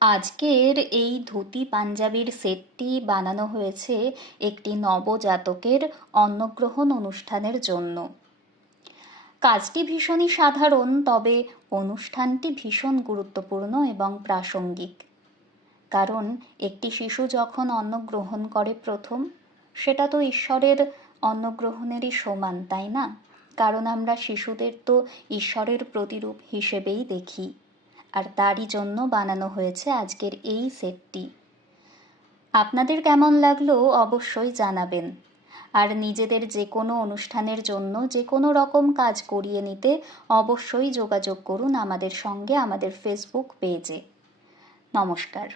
আজকের এই ধুতি পাঞ্জাবির সেটটি বানানো হয়েছে একটি নবজাতকের অন্নগ্রহণ অনুষ্ঠানের জন্য। কাজটি ভীষণই সাধারণ, তবে অনুষ্ঠানটি ভীষণ গুরুত্বপূর্ণ এবং প্রাসঙ্গিক। কারণ একটি শিশু যখন অন্ন গ্রহণ করে প্রথম, সেটা তো ঈশ্বরের অন্নগ্রহণেরই সমান, তাই না? কারণ আমরা শিশুদের তো ঈশ্বরের প্রতিরূপ হিসেবেই দেখি। আর তারই জন্য বানানো হয়েছে আজকের এই সেটটি। আপনাদের কেমন লাগলো অবশ্যই জানাবেন। আর নিজেদের যে কোনো অনুষ্ঠানের জন্য যে কোনো রকম কাজ করিয়ে নিতে অবশ্যই যোগাযোগ করুন আমাদের সঙ্গে আমাদের ফেসবুক পেজে। নমস্কার।